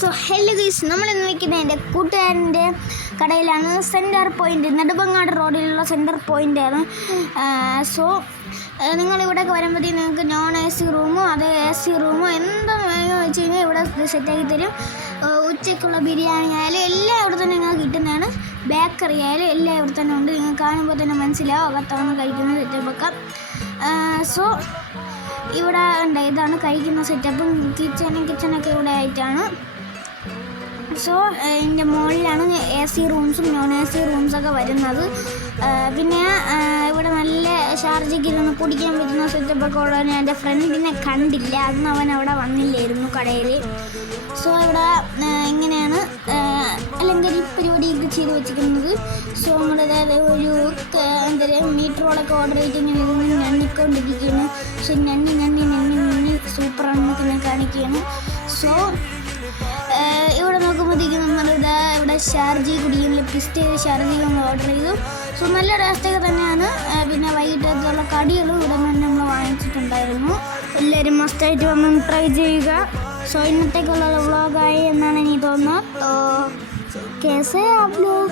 So hello guys, നമ്മൾ ഇന്ന് നിൽക്കുന്നത് എൻ്റെ കൂട്ടുകാരൻ്റെ കടയിലാണ്. സെൻറ്റർ പോയിൻ്റ്, നെടുമങ്ങാട് റോഡിലുള്ള സെൻറ്റർ പോയിൻ്റാണ്. സോ നിങ്ങളിവിടെയൊക്കെ വരുമ്പോഴത്തേക്കും നിങ്ങൾക്ക് നോൺ എ സി റൂമോ അത് എ സി റൂമോ എന്താ വേണമെന്ന് വെച്ച് കഴിഞ്ഞാൽ ഇവിടെ സെറ്റാക്കി തരും. ഉച്ചയ്ക്കുള്ള ബിരിയാണി ആയാലും എല്ലാം ഇവിടെ തന്നെ നിങ്ങൾക്ക് കിട്ടുന്നതാണ്. ബേക്കറി ആയാലും എല്ലാം ഇവിടെ തന്നെ ഉണ്ട്. നിങ്ങൾ കാണുമ്പോൾ തന്നെ മനസ്സിലാവും അകത്താണ് കഴിക്കുന്ന സെറ്റപ്പൊക്കെ. സോ ഇവിടെ ഉണ്ട്, ഇതാണ് കഴിക്കുന്ന സെറ്റപ്പും കിച്ചണൊക്കെ ഇവിടെ ആയിട്ടാണ്. സോ ഇതിൻ്റെ മുകളിലാണ് എ സി റൂംസും നോൺ എ സി റൂംസൊക്കെ വരുന്നത്. പിന്നെ ഇവിടെ നല്ല ഷാർജയ്ക്ക് ഇരുന്ന് കുടിക്കാൻ പറ്റുന്ന സെറ്റപ്പൊക്കെ ഉള്ളതിന് എൻ്റെ ഫ്രണ്ടിനെ കണ്ടില്ല, അന്ന് അവൻ അവിടെ വന്നില്ലായിരുന്നു കടയിൽ. സോ ഇവിടെ ഇങ്ങനെയാണ് അല്ലെങ്കിൽ പരിപാടിയൊക്കെ ചെയ്ത് വെച്ചിരിക്കുന്നത്. സോ നമ്മുടെ ഒരു മീറ്ററോളൊക്കെ ഓർഡർ ചെയ്തിട്ട് ഇങ്ങനെ ഇരുന്ന് ഞണ്ണിക്കൊണ്ടിരിക്കുകയാണ്. പക്ഷെ ഞണ്ണി സൂപ്പറാണെന്നൊക്കെ ഞാൻ കാണിക്കുകയാണ്. സോ ഇവിടെ നോക്കുമ്പോഴത്തേക്കും ഇവിടെ ഷാർജി കുടിക്കുന്ന പിസ്റ്റേ ഷാർജി നമ്മൾ ഓർഡർ ചെയ്തു. സോ നല്ല ടേസ്റ്റൊക്കെ തന്നെയാണ്. പിന്നെ വൈകിട്ടത്തേക്കുള്ള കടികളും ഇവിടെ നിന്ന് നമ്മൾ വാങ്ങിച്ചിട്ടുണ്ടായിരുന്നു. എല്ലാവരും മസ്റ്റായിട്ട് വന്ന് ട്രൈ ചെയ്യുക. സോ ഇന്നത്തേക്കുള്ള വ്ളോഗായി എന്നാണ് എനിക്ക് തോന്നുന്നത്. कैसे आप लोग?